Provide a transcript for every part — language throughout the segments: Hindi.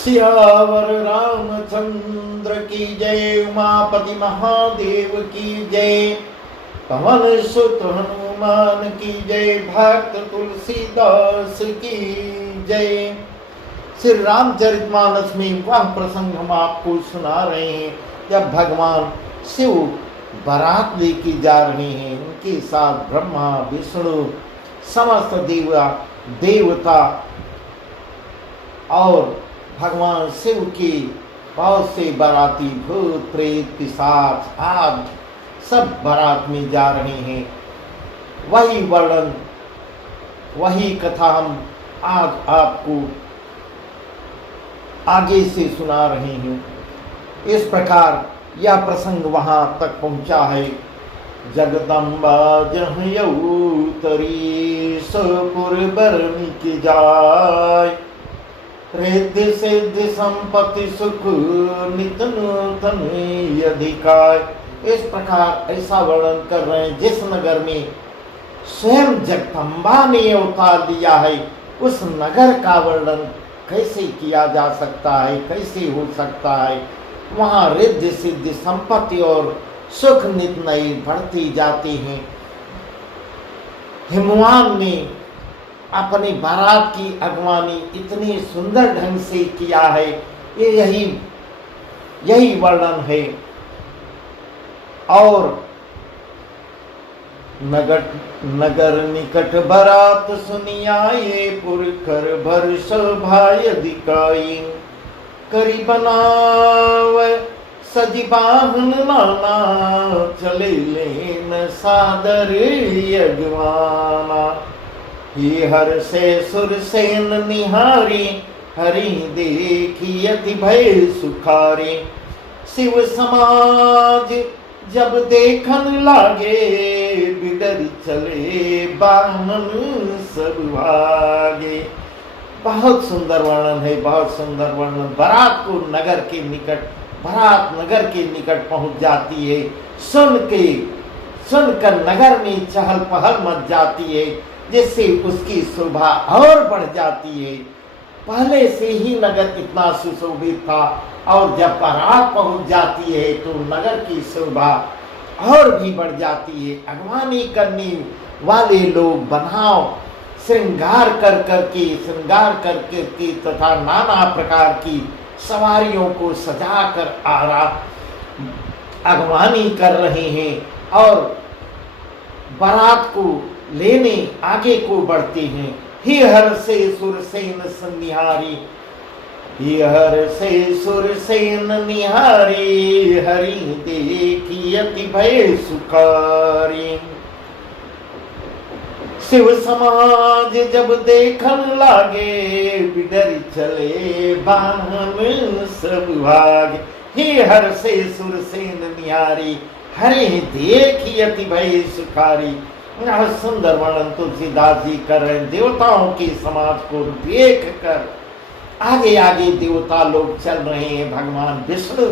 सियावर रामचंद्र की जय। उमापति महादेव की जय। पवन सुत हनुमान की जय। भक्त तुलसीदास की जय। श्री रामचरितमानस में वह प्रसंग हम आपको सुना रहे हैं जब भगवान शिव बारात लेके जा रहे हैं। उनके साथ ब्रह्मा विष्णु समस्त देवता और भगवान शिव के बहुत से बाराती भूत प्रेत पिशाच आदि सब बारात में जा रहे हैं। वही वर्णन वही कथा हम आज आपको आगे से सुना रहे हैं। इस प्रकार यह प्रसंग वहां तक पहुंचा है। जगदम्बा जहयऊ तरी सपुर बरन की जाय। रिद्धि सिद्धि संपत्ति सुख नित नूतन अधिकाय। इस प्रकार ऐसा वर्णन कर रहे हैं जिस नगर में स्वयं जगदम्बा ने अवतार लिया है उस नगर का वर्णन कैसे किया जा सकता है, कैसे हो सकता है। वहाँ रिद्धि सिद्धि संपत्ति और सुख नित नई बढ़ती जाती हैं। हिमवान ने अपनी बारात की अगवानी इतनी सुंदर ढंग से किया है। ये यही वर्णन है। और नगर निकट बरात सुनियाए पुरखर भर सभाय दिखाई। करी बनाव सजी बाहन नाना चले लेन सादर यजमाना। ही हर से सुर सेन निहारी हरि देखी अति भय सुखारी। शिव समाज जब देखन लागे बिडर चले बामन सब भागे। बहुत सुंदर वर्णन है, बहुत सुंदर वर्णन। बारात को बारात नगर के निकट पहुंच जाती है। सुनकर नगर में चहल पहल मच जाती है जिससे उसकी शोभा और बढ़ जाती है। पहले से ही नगर इतना सुशोभित था और जब बारात पहुंच जाती है तो नगर की शोभा और भी बढ़ जाती है। अगवानी करने वाले लोग बनाव श्रृंगार करके तथा नाना प्रकार की सवारियों को सजाकर अगवानी कर रहे हैं और बारात को लेने आगे को बढ़ते हैं। ही हर से सुरसेन सन्निहारी। ही हर से सुरसेन निहारी हरि देखी अति भय सुखारी। शिव समाज जब देखन लागे बिडर चले बाहन सब भागे। ही हर से सुरसेन निहारी हरि देखी अति भय सुखारी। सुंदर वर्णन तुलसीदास जी कर रहे हैं। देवताओं के समाज को देख कर आगे आगे देवता लोग चल रहे हैं। भगवान विष्णु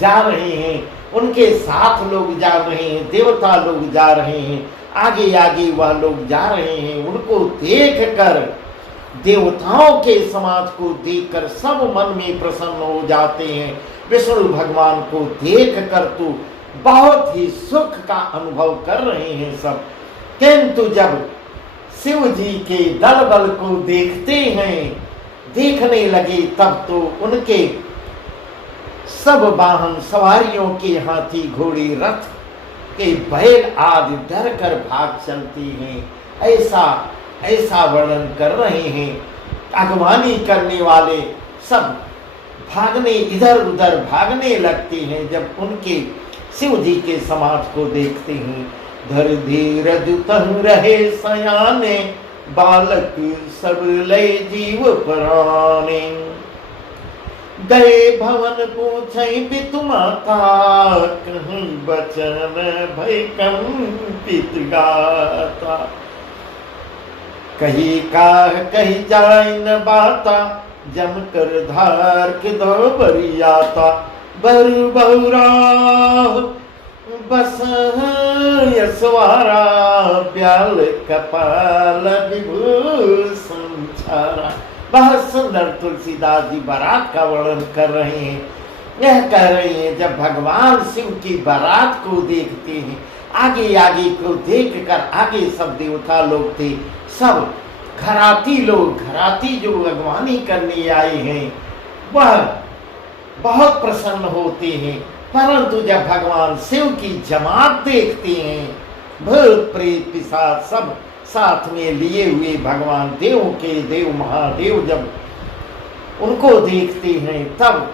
जा रहे हैं, उनके साथ लोग जा रहे हैं, देवता लोग जा रहे हैं, आगे आगे वह लोग जा रहे हैं। उनको देख कर देवताओं के समाज को देखकर सब मन में प्रसन्न हो जाते हैं। विष्णु भगवान को देख कर तो बहुत ही सुख का अनुभव कर रहे हैं सब। किंतु जब शिव जी के दल बल को देखने लगे तब तो उनके सब वाहन सवारियों के हाथी घोड़े रथ के बैल आदि डर कर भाग चलती हैं। ऐसा वर्णन कर रहे हैं। अगवानी करने वाले सब इधर उधर भागने लगते हैं जब उनके शिव जी के समाज को देखते हैं। धर धीरज तह रहे सयाने बालक सब लय जीव प्राणे। गए भवन पूछे पितु माता कहीं बचन भय कंपित गाता। कही काह कही जाय न बाता जम कर धार के दो बरियाता। बरु बहुरा बस यशवारा ब्याल कपाल विभूषण छारा। बहुत सुंदर तुलसीदास जी बारात का वर्णन कर रहे हैं। यह कह रहे हैं जब भगवान शिव की बारात को देखते हैं, आगे आगे को देख कर, आगे सब देवता लोग थे, सब घराती लोग, घराती जो अगवानी करने आए हैं वह बहुत प्रसन्न होते हैं। परंतु जब भगवान शिव की जमात देखते हैं, भूत प्रेत पिशाच सब साथ में लिए हुए भगवान देवों के देव महादेव जब उनको देखते हैं, तब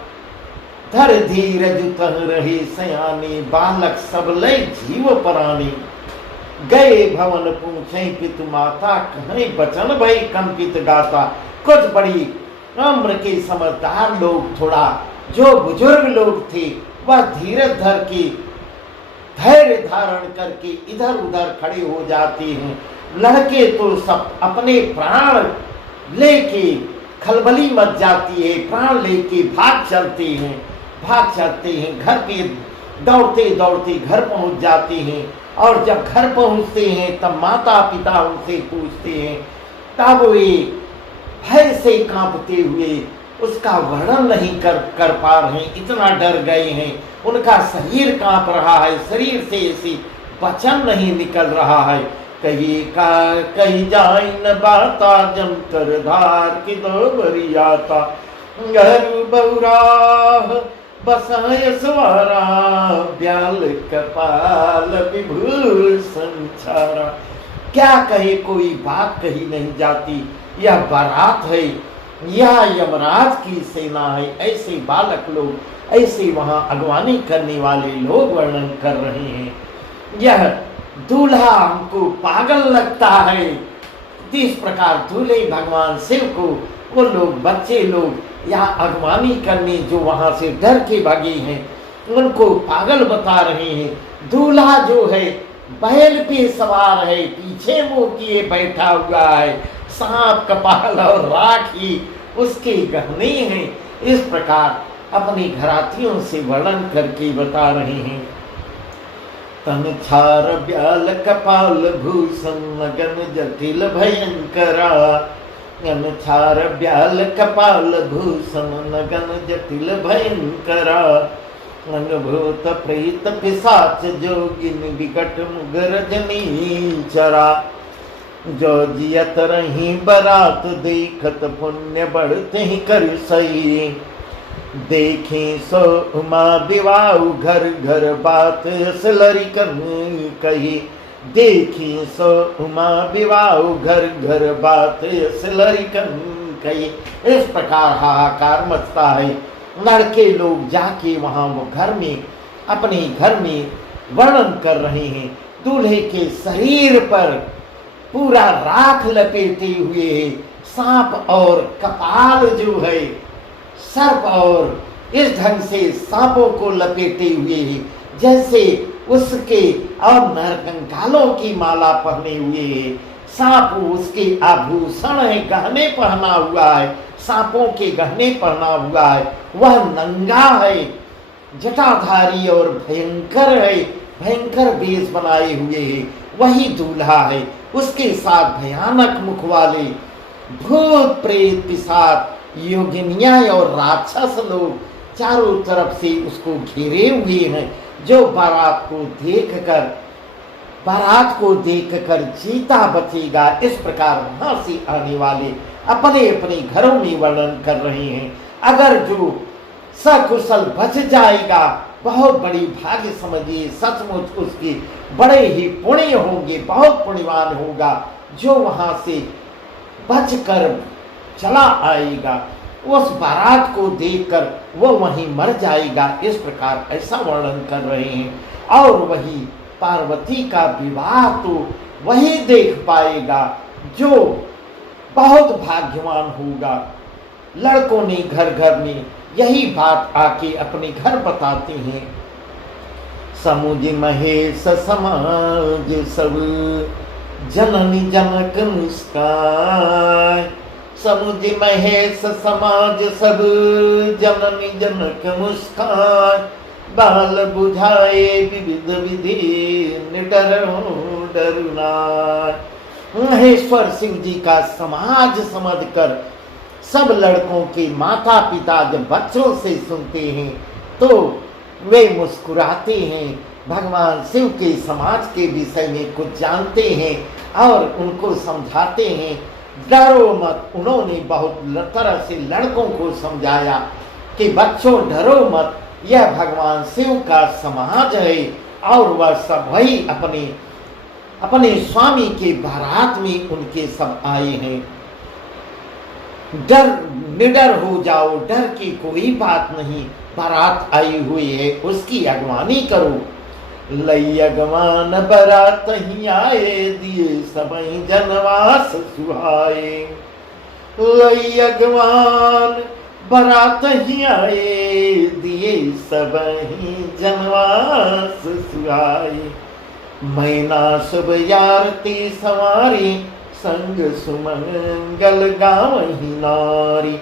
धर धीरज तह रहे सयाने, बालक सब लय जीव पराने। गए भवन पूछे पितु माता, कहें बचन भई कंपित गाता। कुछ बड़ी उम्र के समझदार लोग, थोड़ा जो बुजुर्ग लोग थे, वह धीरज धर के धैर्य धारण करके इधर उधर खड़े हो जाते हैं। लड़के तो सब अपने प्राण लेके, खलबली मच जाती है, प्राण लेके भाग चलते हैं, घर पे दौड़ते दौड़ते घर पहुंच जाते हैं। और जब घर पहुंचते हैं तब माता पिता उनसे पूछते हैं, तब वे भय से कांपते हुए उसका वर्णन नहीं कर पा रहे हैं, इतना डर गए हैं। उनका शरीर कांप रहा है, शरीर से ऐसी वचन नहीं निकल रहा है। कही जाई न बाता जमकर धार की दो बरियाता, गरु बौराह बसाय सवारा, ब्याल कपाल विभूषण छारा। क्या कहे, कोई बात कही नहीं जाती। यह बारात है, यह यमराज की सेना है। ऐसे बालक लोग, ऐसे वहां अगवानी करने वाले लोग वर्णन कर रहे हैं। यह दूल्हा हमको पागल लगता है। इस प्रकार दूल्हे भगवान शिव को वो लोग, बच्चे लोग यहाँ अगवानी करने जो वहां से डर के भागे हैं, उनको पागल बता रहे हैं। दूल्हा जो है बैल पे सवार है, पीछे मुंह किए बैठा हुआ है, सांप कपाल और राखी उसके गहने हैं। इस प्रकार अपनी घरातियों से वर्णन करके बता रहे हैं। तन छार ब्याल कपाल भूषण, नगन जटिल भयंकरा। तन छार ब्याल कपाल भूषण, नगन जटिल भयंकरा। अनुभूत प्रेत पिशाच जोगिन, विकट मुगरजनी चरा। जो जियत रही बरात देखत, पुण्य बढ़ते ही कर सही। देखें सो उमा विवाह, घर घर बात असलरी कर कही। देखी सो उमा विवाह, घर घर बात असलरी कर कही। इस प्रकार हाहाकार मचता है। लड़के लोग जाके वहां वो घर में, अपने घर में वर्णन कर रहे हैं। दूल्हे के शरीर पर पूरा राख लपेटे हुए है, सांप और कपाल जो है, सर्प और इस ढंग से सांपों को लपेटे हुए है, जैसे उसके और नरकंकालों की माला पहने हुए है। सांप उसके आभूषण है, गहने पहना हुआ है, सांपों के गहने पहना हुआ है। वह नंगा है, जटाधारी और भयंकर है, भयंकर वेश बनाए हुए है। वही दूल्हा है। उसके साथ भयानक मुख वाले भूत प्रेत पिशाच, योगिनियां और राक्षस लोग चारों तरफ से उसको घेरे हुए हैं। जो बारात को देखकर जीता बचेगा, इस प्रकार वहां से आने वाले अपने अपने घरों में वर्णन कर रहे हैं। अगर जो सकुशल बच जाएगा, बहुत बड़ी भाग्य समझिए, सचमुच उसके बड़े ही पुण्य होंगे, बहुत पुण्यवान होगा जो वहां से बचकर चला आएगा। उस बारात को देखकर वो वहीं मर जाएगा। इस प्रकार ऐसा वर्णन कर रहे हैं। और वही पार्वती का विवाह तो वही देख पाएगा जो बहुत भाग्यवान होगा। लड़कों ने घर घर में यही बात आके अपने घर बताते हैं। समुझ महेश समाज सब, जननी जनक मुस्कान। समुझ महेश समाज सब, जननी जनक मुस्कान। बाल बुझाए विविध विधि, निडर डरुना। महेश्वर शिव जी का समाज समझकर सब लड़कों के माता पिता जब बच्चों से सुनते हैं तो वे मुस्कुराते हैं, भगवान शिव के समाज के विषय में कुछ जानते हैं और उनको समझाते हैं। डरो मत। उन्होंने बहुत तरह से लड़कों को समझाया कि बच्चों डरो मत, यह भगवान शिव का समाज है और वह सब वही अपने स्वामी के बारात में उनके सब आए हैं। निडर हो जाओ, डर की कोई बात नहीं, बारात आई हुई है उसकी अगवानी करो। लई अगवान बारात ही आए, दिए सबई जनवास सुहाए। लई अगवान बारात ही आए, दिए सबई जनवास सुहाए। मैना शुभ यारती सवारी, संग सुमंगल गावही नारी।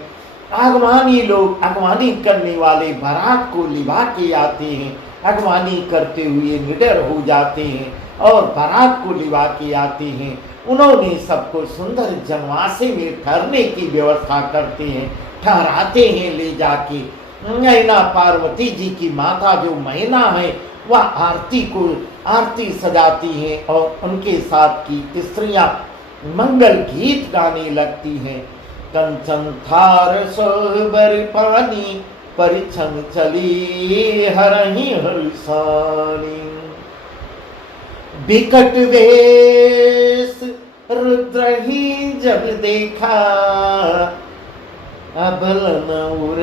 अगवानी लोग अगवानी करने वाले बारात को लिवा के आते हैं, अगवानी करते हुए निडर हो जाते हैं और बारात को लिवा के आते हैं। उन्होंने सबको सुंदर जनवासे में ठहरने की व्यवस्था करते हैं, ठहराते हैं ले जाके। मैना पार्वती जी की माता जो मैना है वह आरती सजाती हैं और उनके साथ की स्त्रियां मंगल गीत गाने लगती हैं। कंचन थार सोबर पानी, परिछन चली हरहि हरसानी। बिकट वेश रुद्र ही जब देखा, अबलन उर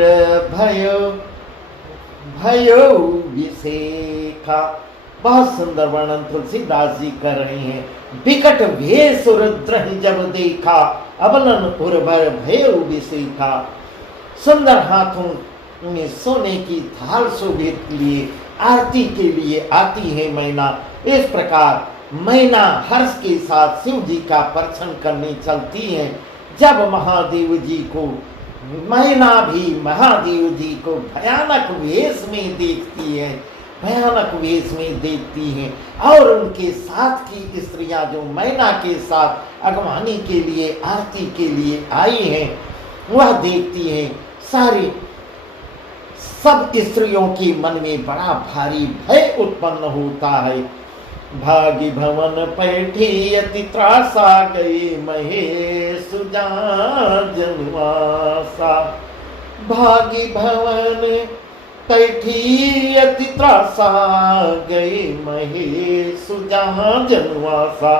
भयो विसेखा। बहुत सुंदर वर्णन तुलसीदास जी कर रहे हैं। बिकट भेष रुद्र ही जब देखा, अबलन उर्वर भयो विसेखा। सुंदर हाथों में सोने की थाल शोभित लिए आरती के लिए आती है मैना। इस प्रकार मैना हर्ष के साथ शिव जी का परछन करने चलती है। जब महादेव जी को मैना भी महादेव जी को भयानक वेश में देखती है, भयानक वेश में देखती हैं और उनके साथ की स्त्रियां जो मैना के साथ अगवानी के लिए आरती के लिए आई हैं, वह देखती हैं। सारी सब स्त्रियों के मन में बड़ा भारी भय उत्पन्न होता है। भागी भवन पैठी अति त्रासा, गई महेश जनवासा। भागी भवन पैठी अति त्रासा, गई महेश जनवासा।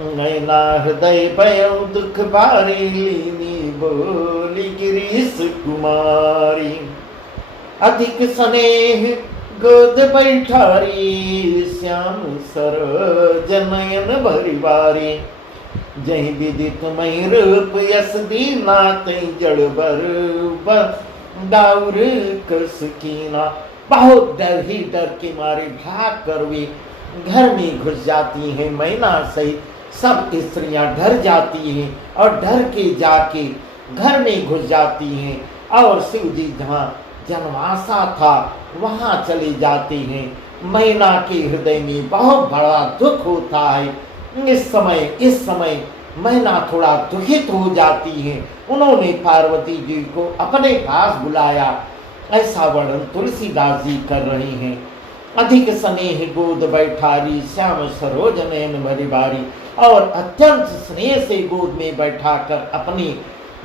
नैना हृदय भयो दुख भारी, लीनी बोली गिरीश कुमारी। अधिक स्नेह गोद बैठारी, श्याम सरोज नयन भरिवारी। जही विदित मई रूप यस दीना, तई जड़ बर दाउर कस कीना। बहुत डर ही डर के मारे भाग कर वे घर में घुस जाती हैं। मैना सहित सब स्त्रियां डर जाती हैं और डर के जाके घर में घुस जाती हैं और शिव जी जहाँ जनवासा था वहां चली जाती हैं। मैना के हृदय में बहुत बड़ा दुख होता है। इस समय मैना थोड़ा दुखित हो जाती हैं। उन्होंने पार्वती जी को अपने पास बुलाया। ऐसा वर्णन तुलसीदास जी कर रहे हैं। अधिक स्नेह गोद बैठारी, श्याम सरोज नयन भरिवारी। और अत्यंत स्नेह से गोद में बैठाकर अपनी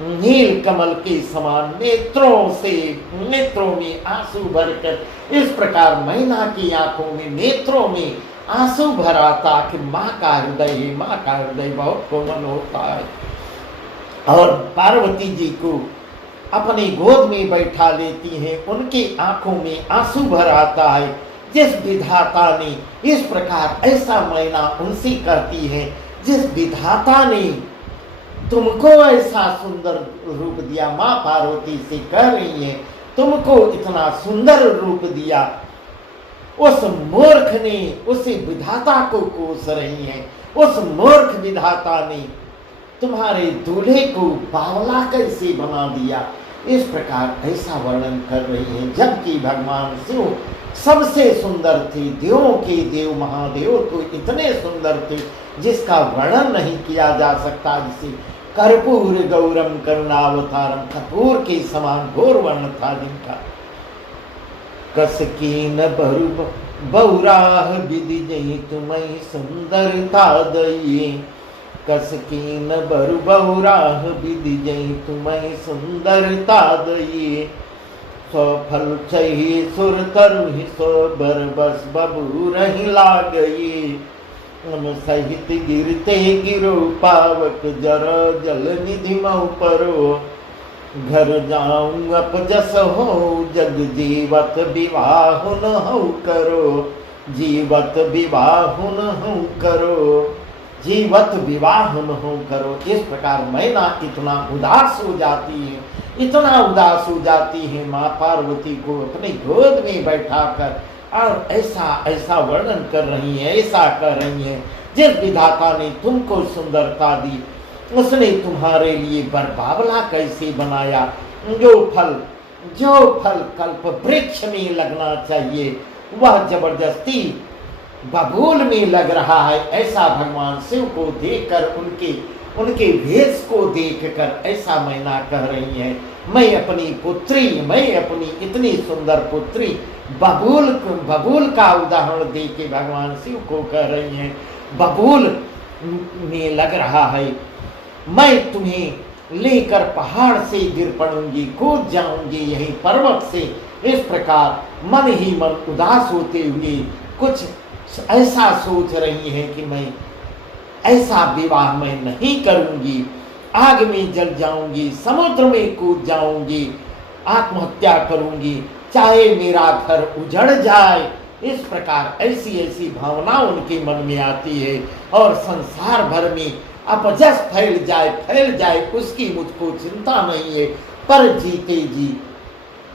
नील कमल के समान नेत्रों में आंसू भरकर इस प्रकार मैना की आंखों में नेत्रों में आंसू भराता कि माँ का हृदय बहुत कोमल होता है। और पार्वती जी को अपनी गोद में बैठा लेती हैं। उनकी आंखों में आंसू भर आता है। जिस विधाता ने इस प्रकार ऐसा मैना उनसे कहती है, जिस विधाता ने तुमको ऐसा सुंदर रूप दिया, माँ पार्वती से कह रही है तुमको इतना सुंदर रूप दिया, उस मूर्ख ने उसी विधाता को कोस रही है। उस मूर्ख विधाता ने तुम्हारे दूल्हे को बावला कैसे बना दिया। इस प्रकार ऐसा वर्णन कर रही है। जबकि भगवान शिव सबसे सुंदर थे, देवों के देव महादेव तो इतने सुंदर थे जिसका वर्णन नहीं किया जा सकता, जिसे कर्पूर गौरम करुणावतारम, कपूर के समान घोर वर्ण था जिनका। कसकीन बरु बौराह विधि जही तुम्हें सुंदरता दइए, कसकीन बरु बौराह विधि जही तुम्हें सुंदरता दइए। सो फल चाहिए सुर तरु ही सो बर बस बबू रही लागई, हम सहित गिरते गिरो पावक जर जल निधि मऊ परो, घर जाऊं अपजस हो जग जीवत विवाहुन हो करो, जीवत विवाहुन हो करो, जीवत विवाहुन हो करो। इस प्रकार मैना इतना उदास हो जाती है, इतना उदास हो जाती है माँ पार्वती को अपनी गोद में बैठाकर, और ऐसा ऐसा वर्णन कर रही है, ऐसा कर रही है, जिस विधाता ने तुमको सुंदरता दी उसने तुम्हारे लिए बरबावला कैसे बनाया। जो फल कल्प वृक्ष में लगना चाहिए वह जबरदस्ती बबूल में लग रहा है। ऐसा भगवान शिव को देखकर, उनके भेष को देखकर ऐसा मैना कह रही है, मैं अपनी पुत्री, मैं अपनी इतनी सुंदर पुत्री बबूल का उदाहरण दे के भगवान शिव को कह रही हैं, बबूल में लग रहा है, मैं तुम्हें लेकर पहाड़ से गिर पड़ूंगी, कूद जाऊंगी यही पर्वत से। इस प्रकार मन ही मन उदास होते हुए कुछ ऐसा सोच रही है कि मैं ऐसा विवाह मैं नहीं करूंगी, आग में जल जाऊंगी, समुद्र में कूद जाऊंगी, आत्महत्या करूंगी, चाहे मेरा घर उजड़ जाए। इस प्रकार ऐसी ऐसी भावना उनके मन में आती है, और संसार भर में अपजस फैल जाए उसकी मुझको चिंता नहीं है, पर जीते जी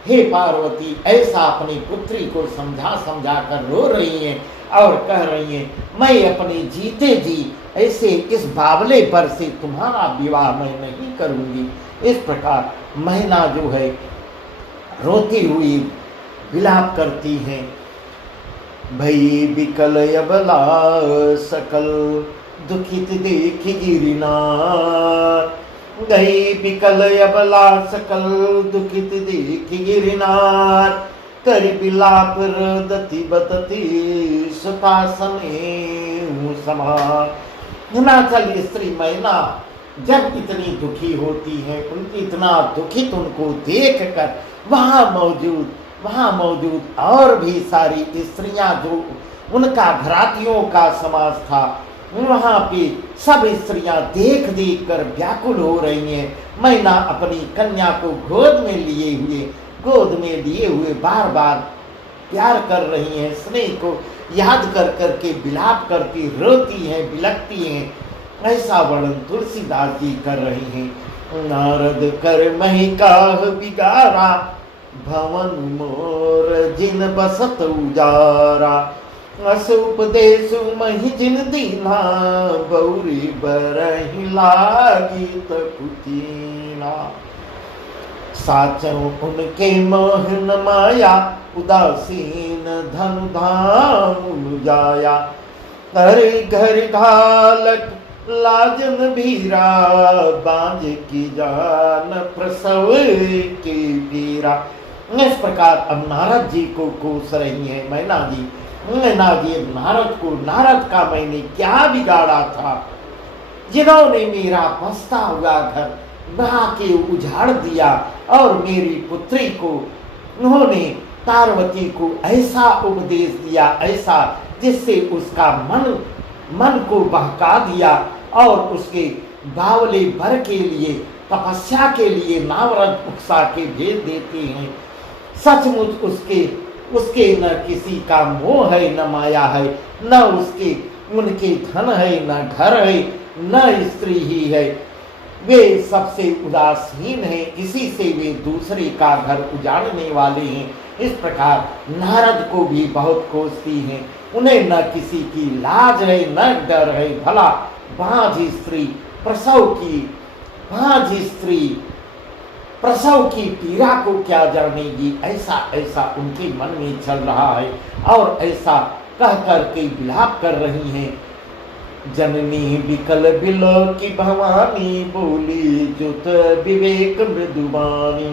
हे पार्वती ऐसा अपनी पुत्री को समझा कर रो रही हैं और कह रही हैं, मैं अपने जीते जी ऐसे इस बावले पर से तुम्हारा विवाह मैं नहीं करूंगी। इस प्रकार मैना जो है रोती हुई विलाप करती हैं, भई बिकल अबला सकल दुखित देख गिरनार, गई बिकल अबला सकल दुखित देख गिरनार, कर बिलाप रदति बतति सुतासने समार। हिमाचल स्त्री मैना जब इतनी दुखी होती है, उनकी इतना दुखित उनको देख कर वहाँ मौजूद और भी सारी स्त्रियां जो उनका घरातियों का समाज था, वहाँ पे सब स्त्रियां देख कर व्याकुल हो रही हैं। मैना अपनी कन्या को गोद में लिए हुए बार बार प्यार कर रही हैं, स्नेह को याद कर के विलाप करती रोती हैं, बिलखती हैं। ऐसा वर्णन तुलसीदास जी कर रहे हैं। नारद कर महिकाह बिगारा, भवन मोर जिन बसत उजारा, अस उपदेश महि जिन दीना, बौरी बरहि लागी तकुतीना। साचो उनके मोहन माया, उदासीन धनु धाम जाया, हरे घर घालक लाजन भीरा, बांझ की जान प्रसव के पीरा। इस प्रकार अब नारद जी को कोस रही है मैना जी। नारद का मैंने क्या बिगाड़ा था, जिन्होंने मेरा बसता हुआ घर बहा के उजाड़ दिया, और मेरी पुत्री को उन्होंने पार्वती को ऐसा उपदेश दिया, ऐसा जिससे उसका मन को बहका दिया, और उसके बावले भर के लिए तपस्या के लिए नारद उकसा के भेज देते हैं। सचमुच उसके न किसी का मोह है, न माया है, न उनके धन है, न घर है, न स्त्री ही है। वे सबसे उदासीन हैं, इसी से वे दूसरे का घर उजाड़ने वाले हैं। इस प्रकार नारद को भी बहुत कोसती हैं। उन्हें न किसी की लाज है, न डर है। भला बाँझ स्त्री प्रसव की पीड़ा को क्या जानेगी, ऐसा उनके मन में चल रहा है, और ऐसा कह कर के विलाप कर रही हैं। जननी विकल बिलो की भवानी, बोली जुत विवेक मृदुबानी।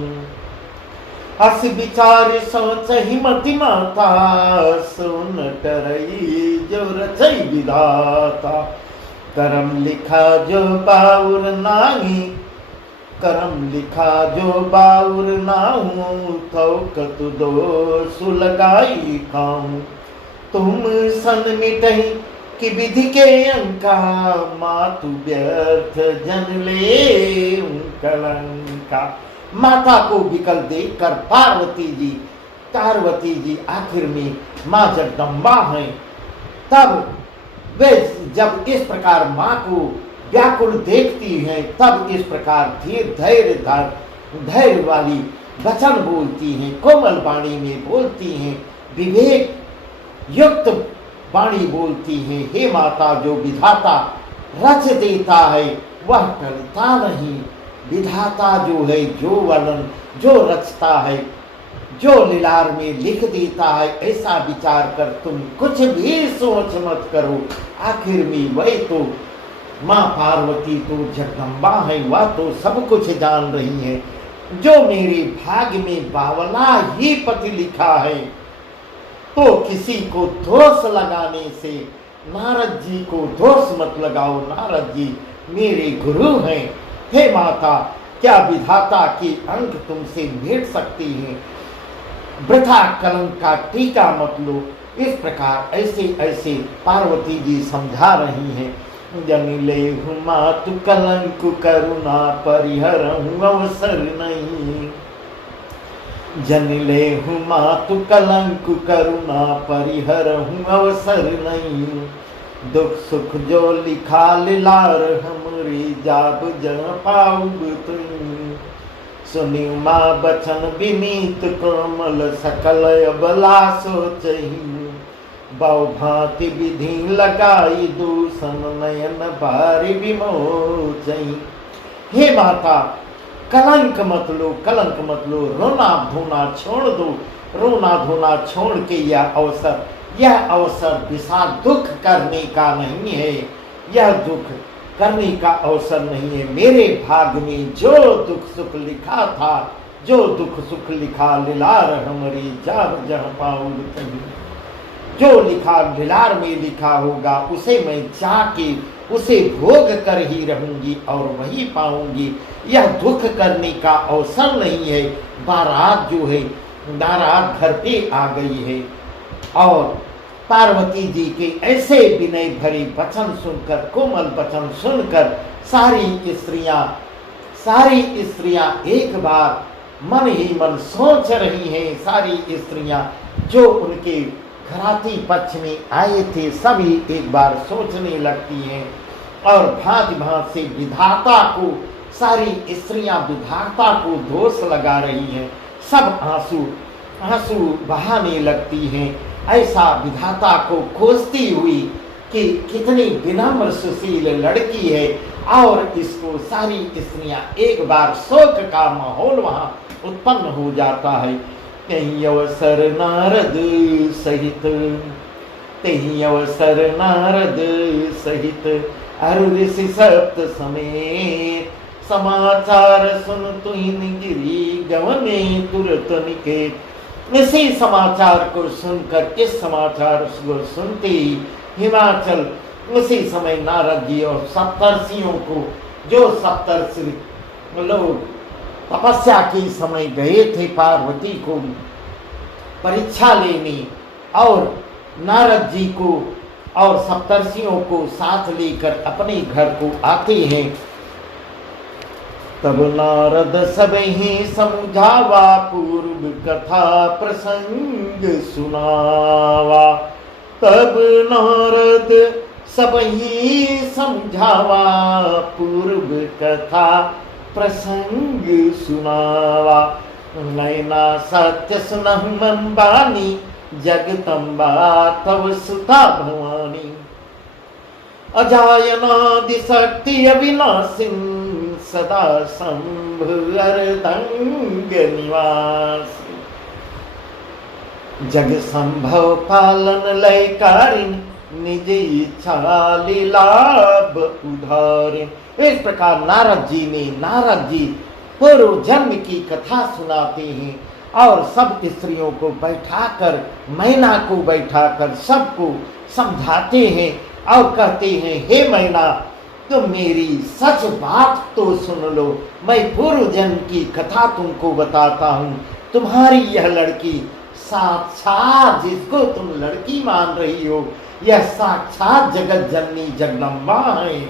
हस विचार सोच हिमति माता, सुन करई जो रचई विधाता। करम लिखा जो बाउर नाही, करम लिखा जो बाउर नाहू, तो कतु दोष लगाई खाऊं। तुम सन मिटही कि विधि के अंका, मातु व्यर्थ जन ले कलंका। माता को विकल देखकर पार्वती जी आखिर में माँ जगदम्बा हैं। तब वे जब इस प्रकार माँ को व्याकुल देखती हैं, तब इस प्रकार धैर्य वाली वचन बोलती हैं, कोमल वाणी में बोलती हैं, विवेक युक्त वाणी बोलती हैं। हे माता, जो विधाता रच देता है वह टलता नहीं। विधाता जो है, जो वर्णन जो रचता है, जो लीलार में लिख देता है, ऐसा विचार कर तुम कुछ भी सोच मत करो। आखिर में वही तो माँ पार्वती तो जगदम्बा है, वह तो सब कुछ जान रही है। जो मेरे भाग्य में बावला ही पति लिखा है, तो किसी को दोष लगाने से, नारद जी को दोष मत लगाओ। नारद जी मेरे गुरु हैं। हे माता, क्या विधाता की अंक तुमसे भेट सकती है? वृथा कलंक का टीका मत लो। इस प्रकार ऐसे ऐसे पार्वती जी समझा रही हैं। जनिले मातु कलंक करुणा परिहरहु अवसर नहीं। जनिले मातु कलंक करुणा परिहरहु अवसर नहीं। दुख सुख जो लिखा लीलार हमरी, जाब जन पाऊब तुम। सुनी माँ बचन विनीत कोमल, सकल अबला सोचही। बहु भांति विधि लगाई, दूषण नयन भारी विमोचई। हे माता, कलंक मत लो, कलंक मत लो। रोना धोना छोड़ दो। रोना धोना छोड़ के यह अवसर विषाद दुख करने का नहीं है। यह दुख करने का अवसर नहीं है। मेरे भाग्य में जो दुख सुख लिखा था, जो दुख सुख लिखा लीलार हमारी, जब जहाँ पाऊँ जो लिखा लीलार में लिखा होगा, उसे मैं जाके उसे भोग कर ही रहूंगी और वही पाऊंगी। यह दुख करने का अवसर नहीं है। बारात जो है, बारात घर पे आ गई है। और पार्वती जी के ऐसे विनय भरे वचन सुनकर, कोमल वचन सुनकर सारी स्त्रियां एक बार मन ही मन सोच रही हैं। सारी स्त्रियां जो उनके घराती पक्ष में आए थे, सभी एक बार सोचने लगती हैं और भांति भांति से विधाता को, सारी स्त्रियां विधाता को दोष लगा रही हैं। सब आंसू बहाने लगती हैं। ऐसा विधाता को खोजती हुई कि कितनी विनम्र सुशील लड़की है। और इसको सारी स्त्रियां एक बार शोक का माहौल वहां उत्पन्न हो जाता है। तेहि अवसर नारद सहित, तेहि अवसर नारद सहित, अरु ऋषि सप्त समेत। समाचार सुन तुहिन गिरी गवने तुरत निकेत। इसी समाचार को सुनकर, इस समाचार को सुनते ही हिमाचल उसी समय नारद जी और सप्तर्षियों को, जो सप्तर्षि लोग तपस्या के समय गए थे पार्वती को परीक्षा लेने, और नारद जी को और सप्तर्षियों को साथ लेकर अपने घर को आते हैं। तब नारद सब ही समझावा, पूर्व कथा प्रसंग सुनावा। तब नारद सब ही समझावा, पूर्व कथा प्रसंग सुनावा। नैना सत्य सुनहु मन बानी, जगदम्बा तव सुता भवानी। अजायनादि शक्ति अविनाशिन, सदा शंभु अर्धंग निवासी। जग संभव पालन लयकारिन, निज इच्छा लीलाभ उधारे। इस प्रकार नारद जी पूर्व जन्म की कथा सुनाते हैं और सब स्त्रियों को बैठाकर, मैना को बैठाकर सबको समझाते हैं और कहते हैं, हे मैना, तुम मेरी सच बात तो सुन लो। मैं पूर्व जन्म की कथा तुमको बताता हूँ। तुम्हारी यह लड़की साक्षात, जिसको तुम लड़की मान रही हो, यह साक्षात जगत जननी जगदम्बा है,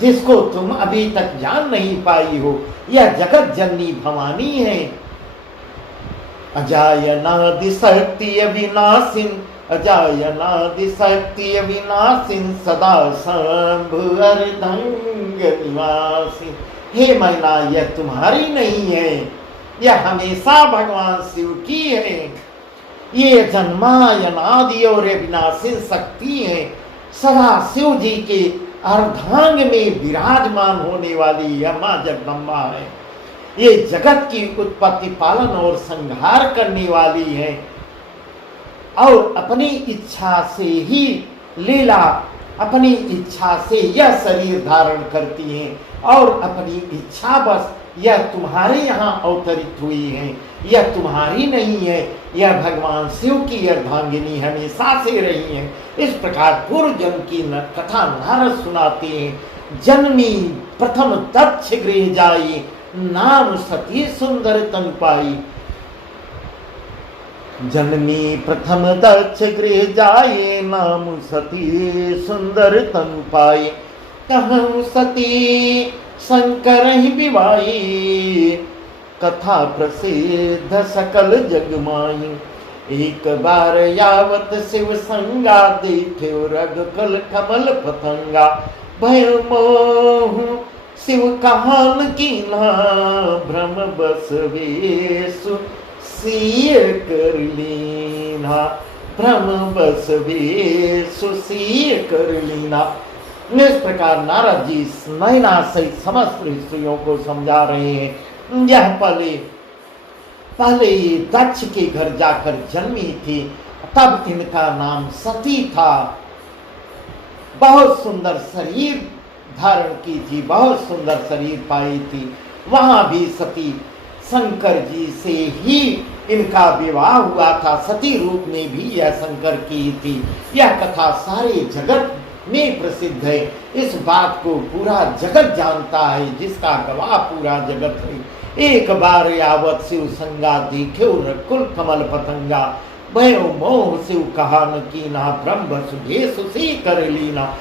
जिसको तुम अभी तक जान नहीं पाई हो। यह जगत जननी भवानी है। अजायनादि शक्ति अविनाशिन, अजायनादि शक्ति अविनाशिन, सदा शंभु अर्धंग निवासी। हे मैना, यह तुम्हारी नहीं है, यह हमेशा भगवान शिव की है। ये जन्मायनादि और अविनाशी शक्ति है। सदा शिव जी के अर्धांग में विराजमान होने वाली यह मां जगदम्बा है। ये जगत की उत्पत्ति, पालन और संहार करने वाली है और अपनी इच्छा से ही लीला, अपनी इच्छा से यह शरीर धारण करती है और अपनी इच्छा बस यह तुम्हारे यहाँ अवतरित हुई है। यह तुम्हारी नहीं है, यह भगवान शिव की अर्धांगिनी हमेशा से रही है। इस प्रकार पूर्व जन्म की कथा नारद सुनाते हैं। जन्मी प्रथम दक्ष गृह जाई, नाम सती सुंदर तन पाई। जन्मी प्रथम दक्ष गृह जाए, नाम सती सुंदर तन पाई। कहूँ सती शंकर ही विवाही, कथा प्रसिद्ध सकल जग माई। एक बार यावत शिव संगा, देखे रघुकुल कमल पतंगा। भय मोह शिव कहान की ना, भ्रम बस वेशु सिय कर लीना। भ्रम बस वेशु सिय कर लीना। इस प्रकार नारद जी नैना सहित समस्त ऋषियों को समझा रहे हैं। यह पहले ये दक्ष के घर जाकर जन्मी थी, तब इनका नाम सती था। बहुत सुंदर शरीर धारण की थी, बहुत सुंदर शरीर पाई थी। वहां भी सती शंकर जी से ही इनका विवाह हुआ था। सती रूप में भी यह शंकर की थी। यह कथा सारे जगत में प्रसिद्ध है। इस बात को पूरा जगत जानता है, जिसका गवाह पूरा जगत है। एक बार यावत शिव संगा, देखे रघुकुल कमल पतंगा। भयो मोह शिव कहान की ना, ब्रह्म सुधेश सी कर लीना।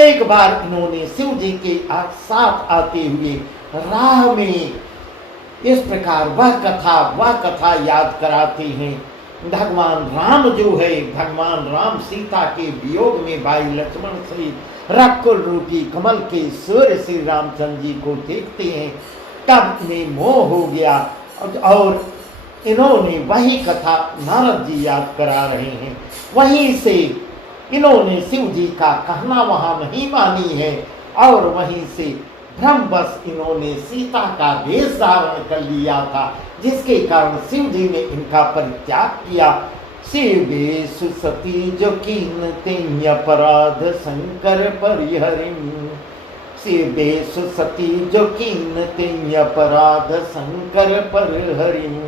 एक बार इन्होंने शिव जी के साथ आते हुए राह में इस प्रकार वह कथा याद कराते हैं। भगवान राम जो है, भगवान राम सीता के वियोग में भाई लक्ष्मण सहित रघुकुल रूपी कमल के सूर्य श्री रामचंद्र जी को देखते हैं। तब इन्हें मोह हो गया और इन्होंने वही कथा नारद जी याद करा रहे हैं। वहीं से इन्होंने शिव जी का कहना वहां नहीं मानी है और वहीं से भ्रमवश इन्होंने सीता का वेश धारण कर लिया था, जिसके कारण शिव जी ने इनका परित्याग किया। शिवेश सती जो कीनते अपराध शंकर परिहरिम। शिवेश सती जो कीनते अपराध शंकर परिहरिम।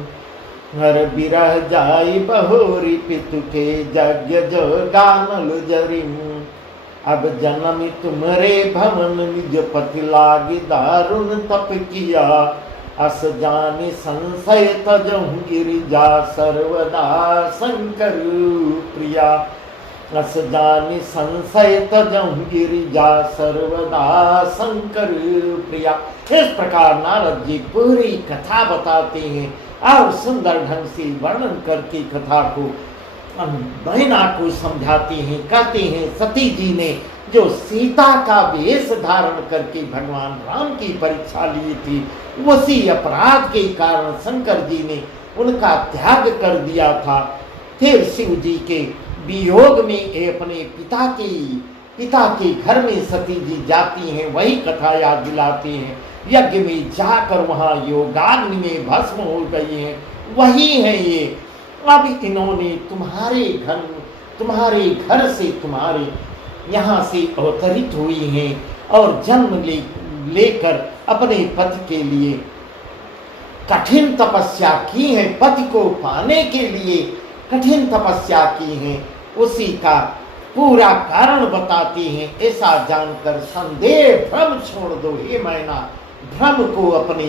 हर बिरह जाई बहोरी पितु के यज्ञ जो गानल जरिम। अब जन्म तुमरे भवन निज पति लागी दारुण तप किया। अस जानि संशय तजहु गिरिजा सर्वदा शंकर प्रिया। अस जानि संशय तजहु गिरिजा सर्वदा शंकर प्रिया। इस प्रकार नारद जी पूरी कथा बताते हैं और सुंदर ढंग से वर्णन करके कथा को नैना को समझाते हैं। कहते हैं सती जी ने जो सीता का वेश धारण करके भगवान राम की परीक्षा ली थी, उसी अपराध के कारण शंकर जी ने उनका त्याग कर दिया था। फिर शिव जी के वियोग में अपने पिता के घर में सती जी जाती हैं, वही कथा याद दिलाते हैं। यज्ञ में जाकर वहां योगाग्नि में भस्म हो गई हैं, वही है ये। अब इन्होंने तुम्हारे घर तुम्हारे घर से, तुम्हारे यहाँ से अवतरित हुई हैं और जन्म लेकर अपने पति के लिए कठिन तपस्या की है, पति को पाने के लिए कठिन तपस्या की है, उसी का पूरा कारण बताती हैं। ऐसा जानकर संदेह भ्रम छोड़ दो हे मैना, भ्रम को अपने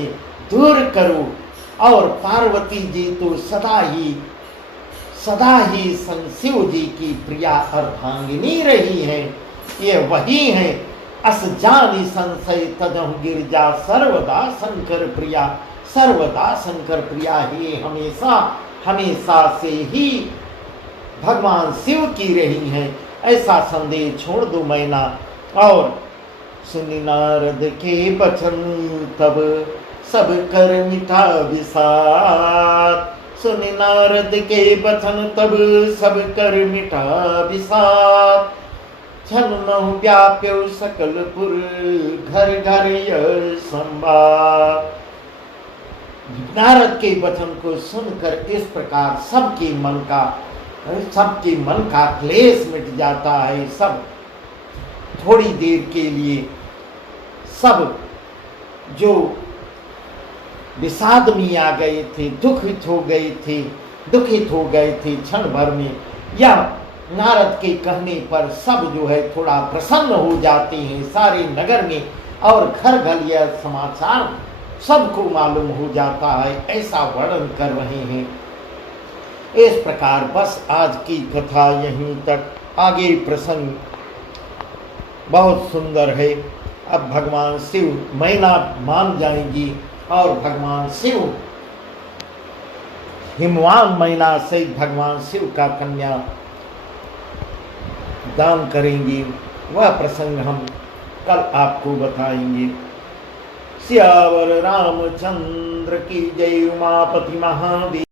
दूर करो। और पार्वती जी तो सदा ही शिव जी की प्रिया अर्धांगिनी रही हैं। ये वही हैं अस जानी संशय तजहु गिरजा सर्वदा शंकर प्रिया, सर्वदा शंकर प्रिया ही हमेशा से ही भगवान शिव की रही हैं। ऐसा संदेह छोड़ दो मैना। और सुनि नारद के बचन तब सब कर मिटा विषाद, सुनि नारद के बचन तब सब कर मिटा विषाद, छन महु व्याप्यो सकलपुर घर घर यह संवाद। नारद के वचन को सुनकर इस प्रकार सबके मन का क्लेश मिट जाता है। सब थोड़ी देर के लिए सब जो विषाद में आ गए थे, दुखित हो गए थे क्षण भर में, या नारद के कहने पर सब जो है थोड़ा प्रसन्न हो जाते हैं सारे नगर में, और घर घर यह समाचार सबको मालूम हो जाता है। ऐसा वर्णन कर रहे हैं। इस प्रकार बस आज की कथा यहीं तक। आगे प्रसंग बहुत सुंदर है। अब भगवान शिव मैना मान जाएंगी और भगवान शिव हिमवान मैना से भगवान शिव का कन्या दान करेंगी। वह प्रसंग हम कल आपको बताएंगे। सियावर रामचंद्र की जय। उमापति महादेव।